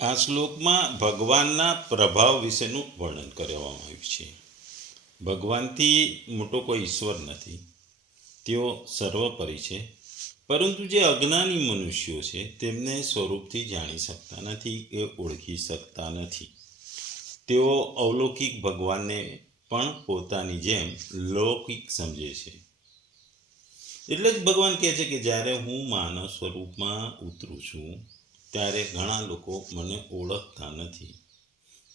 આ શ્લોકમાં ભગવાનના પ્રભાવ વિશેનું વર્ણન કરવામાં આવ્યું છે. ભગવાનથી મોટો કોઈ ઈશ્વર નથી, તેઓ સર્વોપરી છે. પરંતુ જે અજ્ઞાની મનુષ્યો છે તેમને સ્વરૂપથી જાણી શકતા નથી કે ઓળખી શકતા નથી. તેઓ અવલૌકિક ભગવાનને પણ પોતાની જેમ લૌકિક સમજે છે. એટલે જ ભગવાન કહે છે કે જ્યારે હું માનવ સ્વરૂપમાં ઉતરું છું ત્યારે ઘણા લોકો મને ઓળખતા નથી.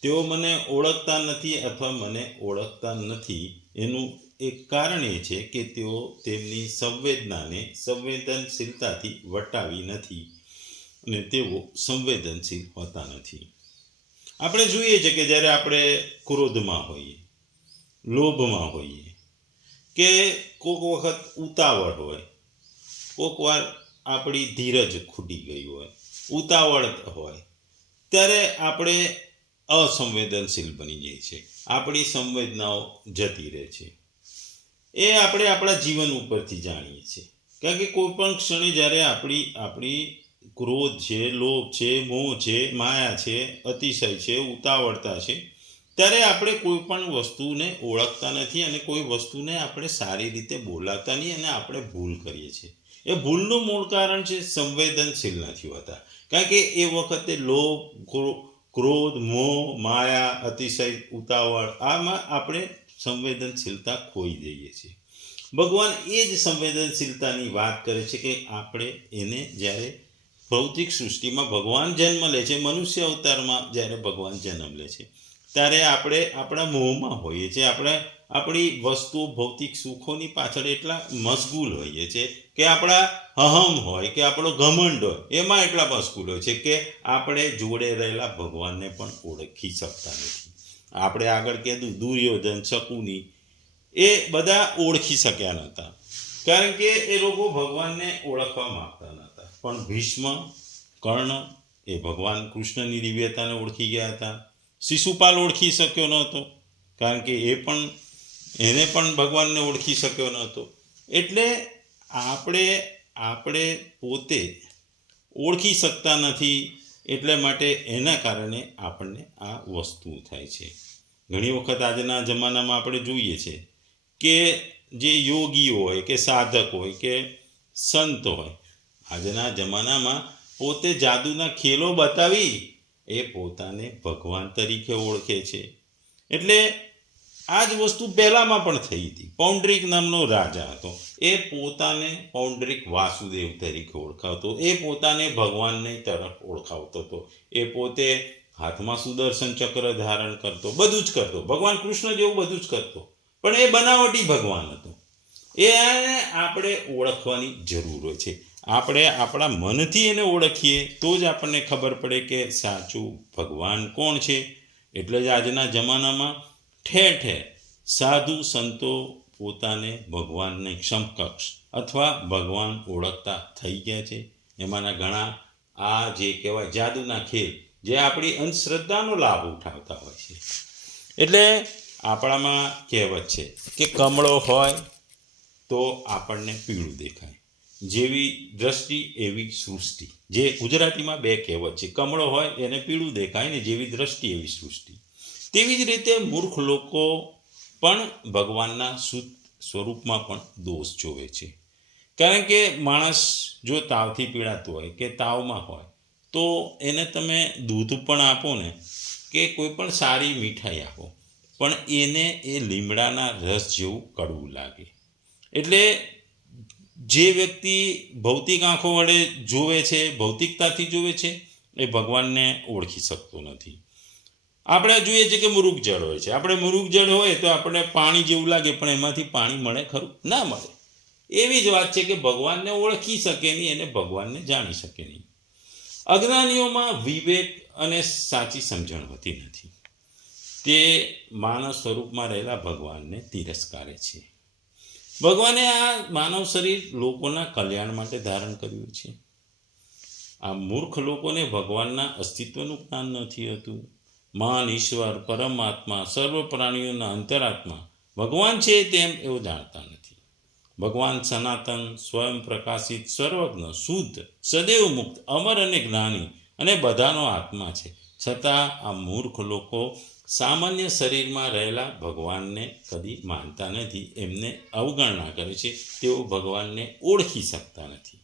તેઓ મને ઓળખતા નથી અથવા મને ઓળખતા નથી એનું એક કારણ એ છે કે તેઓ તેમની સંવેદનાને સંવેદનશીલતાથી વટાવી નથી અને તેઓ સંવેદનશીલ હોતા નથી. આપણે જોઈએ છે કે જ્યારે આપણે ક્રોધમાં હોઈએ, લોભમાં હોઈએ, કે કોઈક વખત ઉતાવળ હોય, કોઈક વાર આપણી ધીરજ ખૂટી ગઈ હોય, ઉતાવળ હોય, ત્યારે આપણે અસંવેદનશીલ બની જાય છે. આપણી સંવેદનાઓ જતી રહે છે. એ આપણે આપણા જીવન ઉપરથી જાણીએ છીએ. કારણ કે કોઈ પણ ક્ષણે જ્યારે આપણી ક્રોધ છે, લોભ છે, મોહ છે, માયા છે, અતિશય છે, ઉતાવળતા છે, ત્યારે આપણે કોઈ પણ વસ્તુને ઓળખતા નથી અને કોઈ વસ્તુને આપણે સારી રીતે બોલાતા નહીં અને આપણે ભૂલ કરીએ છીએ. એ ભૂલનું મૂળ કારણ છે સંવેદનશીલ નથી હોતા. કારણ કે એ વખતે લોભ, ક્રોધ, મોહ, માયા, અતિશય, ઉતાવળ, આમાં આપણે સંવેદનશીલતા ખોઈ દઈએ છીએ. ભગવાન એ જ સંવેદનશીલતાની વાત કરે છે કે આપણે એને જ્યારે ભૌતિક સૃષ્ટિમાં ભગવાન જન્મ લે છે, મનુષ્ય અવતારમાં જ્યારે ભગવાન જન્મ લે છે, ત્યારે આપણે આપણા મોહમાં હોઈએ છીએ. આપણે આપણી વસ્તુ ભૌતિક સુખોની પાછળ એટલા મશગુલ હોઈએ છીએ કે આપણા અહમ હોય કે આપણો ઘમંડ હોય એમાં એટલા મશગુલ હોય છે કે આપણે જોડે રહેલા ભગવાનને પણ ઓળખી શકતા નથી. આપણે આગળ કીધું દુર્યોધન, શકુની, એ બધા ઓળખી શક્યા નહોતા કારણ કે એ લોકો ભગવાનને ઓળખવા માંગતા નહોતા. પણ ભીષ્મ, કર્ણ એ ભગવાન કૃષ્ણની દિવ્યતાને ઓળખી ગયા હતા. શિશુપાલ ઓળખી શક્યો નહોતો કારણ કે એને પણ ભગવાનને ઓળખી શક્યો નહોતો. એટલે આપણે પોતે ઓળખી શકતા નથી. એટલે માટે એના કારણે આપણને આ વસ્તુ થાય છે. ઘણી વખત આજના જમાનામાં આપણે જોઈએ છે કે જે યોગીઓ હોય કે સાધક હોય કે સંત હોય, આજના જમાનામાં પોતે જાદુના ખેલો બતાવી એ પોતાને ભગવાન તરીકે ઓળખે છે. એટલે આ જ વસ્તુ પહેલામાં પણ થઈ હતી. પૌંડરીક નામનો રાજા હતો, એ પોતાને પૌંડરીક વાસુદેવ તરીકે ઓળખાવતો, એ પોતાને ભગવાનની તરફ ઓળખાવતો હતો. એ પોતે હાથમાં સુદર્શન ચક્ર ધારણ કરતો, બધું જ કરતો, ભગવાન કૃષ્ણ જેવું બધું જ કરતો, પણ એ બનાવટી ભગવાન હતો. એ આપણે ઓળખવાની જરૂર હોય છે. આપણે આપણા મનથી એને ઓળખીએ તો જ આપણને ખબર પડે કે સાચું ભગવાન કોણ છે. એટલે જ આજના જમાનામાં ઠેર ઠેર સાધુ સંતો પોતાને ભગવાનની સમકક્ષ અથવા ભગવાન ઓળખતા થઈ ગયા છે. એમાંના ઘણા આ જે કહેવાય જાદુના ખેલ, જે આપણી અંધશ્રદ્ધાનો લાભ ઉઠાવતા હોય છે. એટલે આપણામાં કહેવત છે કે કમળો હોય તો આપણને પીળું દેખાય, જેવી દ્રષ્ટિ એવી સૃષ્ટિ. જે ગુજરાતીમાં બે કહેવત છે, કમળો હોય એને પીળું દેખાય ને જેવી દ્રષ્ટિ એવી સૃષ્ટિ. તેવી જ રીતે મૂર્ખ લોકો પણ ભગવાનના શુદ્ધ સ્વરૂપમાં પણ દોષ જોવે છે. કારણ કે માણસ જો તાવથી પીડાતો હોય કે તાવમાં હોય તો એને તમે દૂધ પણ આપો ને કે કોઈ પણ સારી મીઠાઈ આપો, પણ એને એ લીમડાના રસ જેવું કડવું લાગે. એટલે જે વ્યક્તિ ભૌતિક આંખો વડે જોવે છે, ભૌતિકતાથી જોવે છે, એ ભગવાનને ઓળખી શકતો નથી. આપણે જોઈએ છીએ કે મૃગજળ હોય છે. આપણે મૃગજળ હોય તો આપણે પાણી જેવું લાગે, પણ એમાંથી પાણી મળે ખરું? ના મળે. એવી જ વાત છે કે ભગવાનને ઓળખી શકે નહીં, એને ભગવાનને જાણી શકે નહીં. અજ્ઞાનીઓમાં વિવેક અને સાચી સમજણ હોતી નથી. તે માનવ સ્વરૂપમાં રહેલા ભગવાનને તિરસ્કારે છે. ભગવાને આ માનવ શરીર લોકોના કલ્યાણ માટે ધારણ કર્યું છે. આ મૂર્ખ લોકોને ભગવાનના અસ્તિત્વનું જ્ઞાન નથી હતું. મહાન ઈશ્વર, પરમાત્મા, સર્વ પ્રાણીઓના અંતરાત્મા ભગવાન છે તેમ એવું જાણતા નથી. ભગવાન સનાતન, સ્વયં પ્રકાશિત, સર્વજ્ઞ, શુદ્ધ, સદૈવ મુક્ત, અમર અને જ્ઞાની અને બધાનો આત્મા છે. છતાં આ મૂર્ખ લોકો સામાન્ય શરીરમાં રહેલા ભગવાનને કદી માનતા નથી, એમને અવગણના કરે છે. તેઓ ભગવાનને ઓળખી શકતા નથી.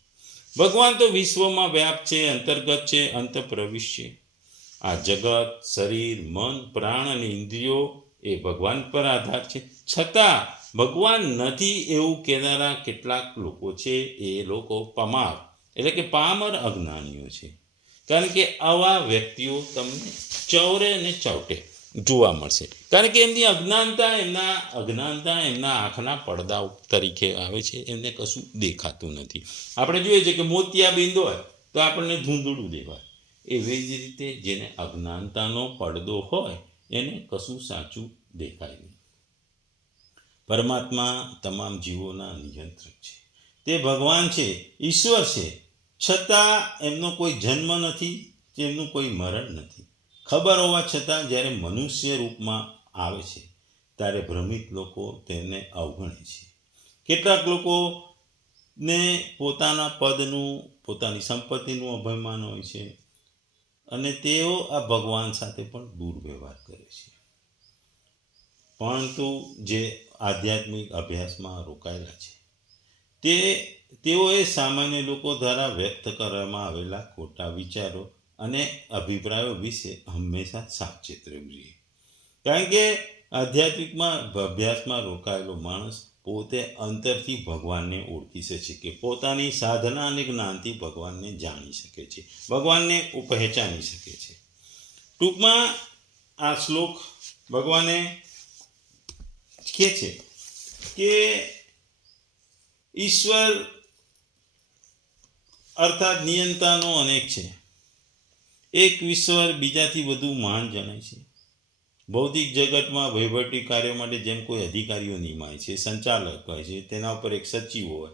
ભગવાન તો વિશ્વમાં વ્યાપ્ત છે, અંતર્ગત છે, અંતઃપ્રવિષ્ટ છે. આ જગત, શરીર, મન, પ્રાણ અને ઇન્દ્રિયો એ ભગવાન પર આધાર છે. છતાં ભગવાન નથી એવું કહેનારા કેટલાક લોકો છે. એ લોકો પમાર એટલે કે પામર અજ્ઞાનીઓ છે. કારણ કે આવા વ્યક્તિઓ તમને ચૌરે અને ચૌટે જોવા મળશે. કારણ કે એમની અજ્ઞાનતા એમના આંખના પડદા તરીકે આવે છે. એમને કશું દેખાતું નથી. આપણે જોઈએ છે કે મોતિયાબિંદ હોય તો આપણને ધૂંધળું દેખાય. એવી જ રીતે જેને અજ્ઞાનતાનો પડદો હોય એને કશું સાચું દેખાય નહીં. પરમાત્મા તમામ જીવોના નિયંત્રક છે. તે ભગવાન છે, ઈશ્વર છે. છતાં એમનો કોઈ જન્મ નથી, એમનું કોઈ મરણ નથી. ખબર હોવા છતાં જ્યારે મનુષ્ય રૂપમાં આવે છે ત્યારે ભ્રમિત લોકો તેમને અવગણે છે. કેટલાક લોકોને પોતાના પદનું, પોતાની સંપત્તિનું અભિમાન હોય છે અને તેઓ આ ભગવાન સાથે પણ દુર્વ્યવહાર કરે છે. પરંતુ જે આધ્યાત્મિક અભ્યાસમાં રોકાયેલા છે તેઓએ સામાન્ય લોકો દ્વારા વ્યક્ત કરવામાં આવેલા ખોટા વિચારો અને અભિપ્રાયો વિશે હંમેશા સાવચેત રહેવું જોઈએ. કારણ કે આધ્યાત્મિકમાં અભ્યાસમાં રોકાયેલો માણસ પોતે અંતરથી ભગવાનને ઓળખી શકે છે, પોતાની સાધના અને જ્ઞાનથી ભગવાનને જાણી શકે છે, ભગવાનને પહેચાની શકે છે. ટૂંકમાં આ શ્લોક ભગવાને કહે છે કે ઈશ્વર અર્થાત નિયંતાનો અનેક છે. એક ઈશ્વર બીજાથી વધુ મહાન જણાય છે. ભૌતિક જગતમાં વહીવટી કાર્યો માટે જેમ કોઈ અધિકારીઓ નિમાય છે, સંચાલક હોય છે, તેના ઉપર એક સચિવ હોય,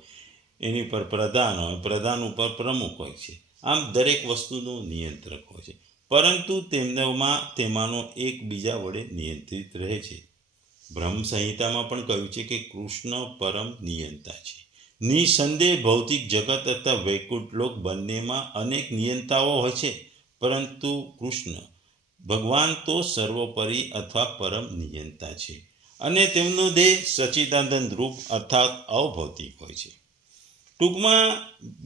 એની પર પ્રધાન હોય, પ્રધાન ઉપર પ્રમુખ હોય છે. આમ દરેક વસ્તુનું નિયંત્રક હોય છે, પરંતુ તેમાંનો એક બીજા વડે નિયંત્રિત રહે છે. બ્રહ્મ સંહિતામાં પણ કહ્યું છે કે કૃષ્ણ પરમ નિયંતા છે. નિસંદેહ ભૌતિક જગત તથા વૈકુંઠ લોક બંનેમાં અનેક નિયંતાઓ હોય છે, પરંતુ કૃષ્ણ ભગવાન તો સર્વોપરી અથવા પરમ નિયંતા છે અને તેમનો દેહ સચ્ચિદાનંદ રૂપ અર્થાત અભૌતિક હોય છે. ટૂંકમાં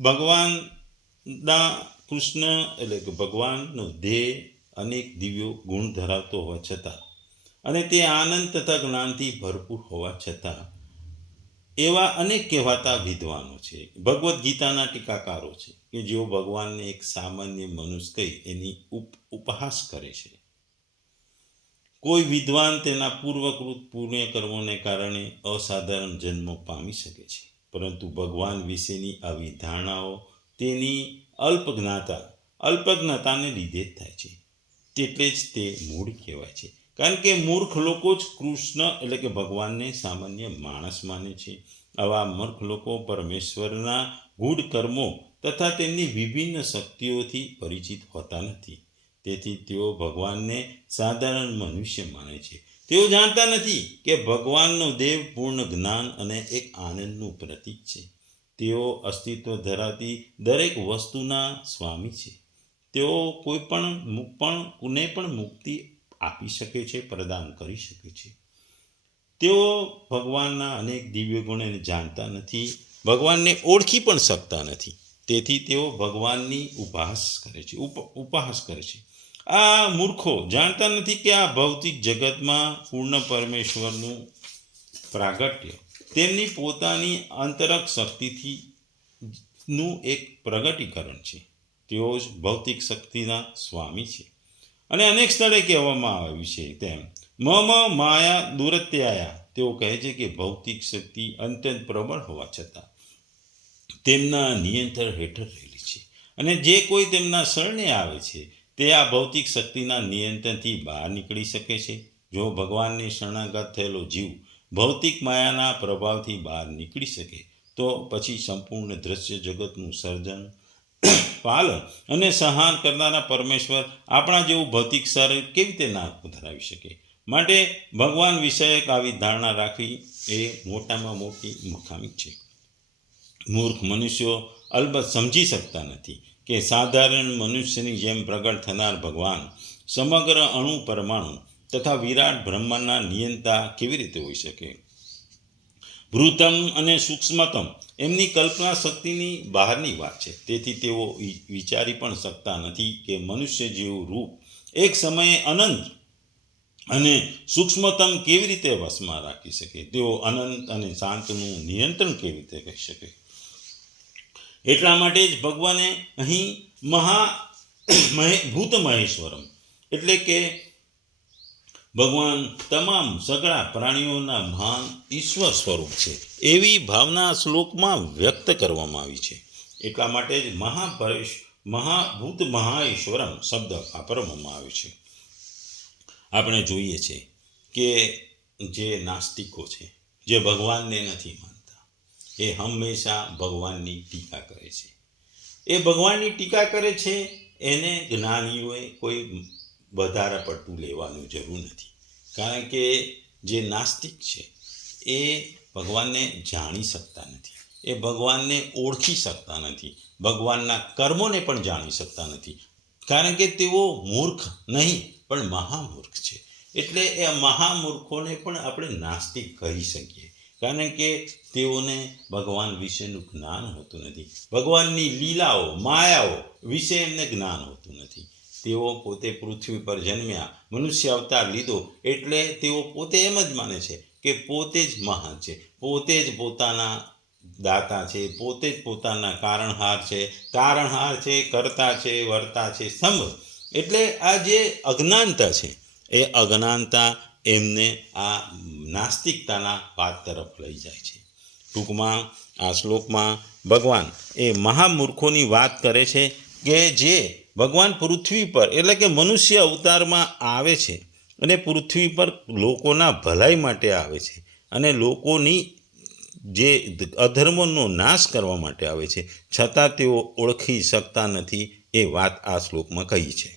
ભગવાનના કૃષ્ણ એટલે કે ભગવાનનો દેહ અનેક દિવ્ય ગુણ ધરાવતો હોવા છતાં અને તે આનંદ તથા જ્ઞાનથી ભરપૂર હોવા છતાં એવા અનેક કહેવાતા વિદ્વાનો છે, ભગવદ્ ગીતાના ટીકાકારો છે કે જેઓ ભગવાનને એક સામાન્ય મનુષ્ય કહી એની ઉપહાસ કરે છે. કોઈ વિદ્વાન તેના પૂર્વકૃત પુણ્ય કર્મોને કારણે અસાધારણ જન્મ પામી શકે છે, પરંતુ ભગવાન વિશેની આવી ધારણાઓ તેની અલ્પજ્ઞતાને લીધે જ થાય છે. તેટલે જ તે મૂળ કહેવાય છે. કારણ કે મૂર્ખ લોકો જ કૃષ્ણ એટલે કે ભગવાનને સામાન્ય માણસ માને છે. આવા મૂર્ખ લોકો પરમેશ્વરના ગૂઢ કર્મો તથા તેમની વિભિન્ન શક્તિઓથી પરિચિત હોતા નથી. તેથી તેઓ ભગવાનને સાધારણ મનુષ્ય માને છે. તેઓ જાણતા નથી કે ભગવાનનો દેવ પૂર્ણ જ્ઞાન અને એક આનંદનું પ્રતીક છે. તેઓ અસ્તિત્વ ધરાવતી દરેક વસ્તુના સ્વામી છે. તેઓ કોઈ પણ મુક્તિ આપી શકે છે, પ્રદાન કરી શકે છે. તેઓ ભગવાનના અનેક દિવ્ય ગુણોને જાણતા નથી, ભગવાનને ઓળખી પણ શકતા નથી. તેથી તેઓ ભગવાનની ઉપહાસ કરે છે. આ મૂર્ખો જાણતા નથી કે આ ભૌતિક જગતમાં પૂર્ણ પરમેશ્વરનું પ્રાગટ્ય તેમની પોતાની અંતરક શક્તિથી નું એક પ્રગટીકરણ છે. તેઓ જ ભૌતિક શક્તિના સ્વામી છે. અને અનેક સ્થળે કહેવામાં આવ્યું છે તેમ મમ માયા દુરત્યાયા, તેઓ કહે છે કે ભૌતિક શક્તિ અત્યંત પ્રબળ હોવા છતાં તેમના નિયંત્રણ હેઠળ રહેલી છે અને જે કોઈ તેમના શરણે આવે છે તે આ ભૌતિક શક્તિના નિયંત્રણથી બહાર નીકળી શકે છે. જો ભગવાનને શરણાગત થયેલો જીવ ભૌતિક માયાના પ્રભાવથી બહાર નીકળી શકે તો પછી સંપૂર્ણ દ્રશ્ય જગતનું સર્જન, પાલન અને સહાન કરનારા પરમેશ્વર આપણા જેવું ભૌતિક શરીર કેવી રીતે ના ધરાવી શકે? માટે ભગવાન વિષયક આવી ધારણા રાખવી એ મોટામાં મોટી મૂર્ખામી છે. મૂર્ખ મનુષ્યો અલબત્ત સમજી શકતા નથી કે કે સાધારણ મનુષ્યની જેમ પ્રગટ થનાર ભગવાન સમગ્ર અણુ પરમાણુ તથા વિરાટ બ્રહ્માંડના નિયંતા કેવી રીતે હોઈ શકે? ભૃતમ અને સૂક્ષ્મતમ એમની કલ્પના શક્તિની બહારની વાત છે. તેથી તેઓ વિચારી પણ શકતા નથી કે મનુષ્ય જેવું રૂપ એક સમયે અનંત અને સૂક્ષ્મતમ કેવી રીતે વશમાં રાખી શકે? તેઓ અનંત અને શાંતનું નિયંત્રણ કેવી રીતે કરી શકે? એટલા માટે જ ભગવાને અહીં ભૂત મહેશ્વરમ એટલે કે ભગવાન તમામ સગળા પ્રાણીઓના મહાન ઈશ્વર સ્વરૂપ છે એવી ભાવના શ્લોકમાં વ્યક્ત કરવામાં આવી છે. એટલા માટે જ ભૂત મહાઈશ્વરમ શબ્દ વાપરવામાં આવે છે. આપણે જોઈએ છે કે જે નાસ્તિકો છે, જે ભગવાનને નથી માનતા, એ હંમેશા ભગવાનની ટીકા કરે છે. એ ભગવાનની ટીકા કરે છે એને જ્ઞાનીઓએ કોઈ વધારે પડતું લેવાનું જરૂર નથી. કારણ કે જે નાસ્તિક છે એ ભગવાનને જાણી શકતા નથી, એ ભગવાનને ઓળખી શકતા નથી, ભગવાનના કર્મોને પણ જાણી શકતા નથી. કારણ કે તેઓ મૂર્ખ નહીં પણ મહામૂર્ખ છે. એટલે એ મહામૂર્ખોને પણ આપણે નાસ્તિક કહી શકીએ. કારણ કે તેઓને ભગવાન વિશેનું જ્ઞાન હોતું નથી, ભગવાનની લીલાઓ માયાઓ વિશે એમને જ્ઞાન હોતું નથી. તેઓ પોતે પૃથ્વી પર જન્મ્યા, મનુષ્ય અવતાર લીધો એટલે તેઓ પોતે એમ જ માને છે કે પોતે જ મહાન છે, પોતે જ પોતાના દાતા છે, પોતે જ પોતાના તારણહાર છે, કરતા છે, વર્તા છે, સંભવ. એટલે આ જે અજ્ઞાનતા છે એ અજ્ઞાનતા એમને આ નાસ્તિકતાના પાથ તરફ લઈ જાય છે. ટૂંકમાં આ શ્લોકમાં ભગવાન એ મહામૂર્ખોની વાત કરે છે કે જે ભગવાન પૃથ્વી પર એટલે કે મનુષ્ય અવતારમાં આવે છે અને પૃથ્વી પર લોકોના ભલાઈ માટે આવે છે અને લોકોની જે અધર્મનો નાશ કરવા માટે આવે છે, છતાં તેઓ ઓળખી શકતા નથી. એ વાત આ શ્લોકમાં કહી છે.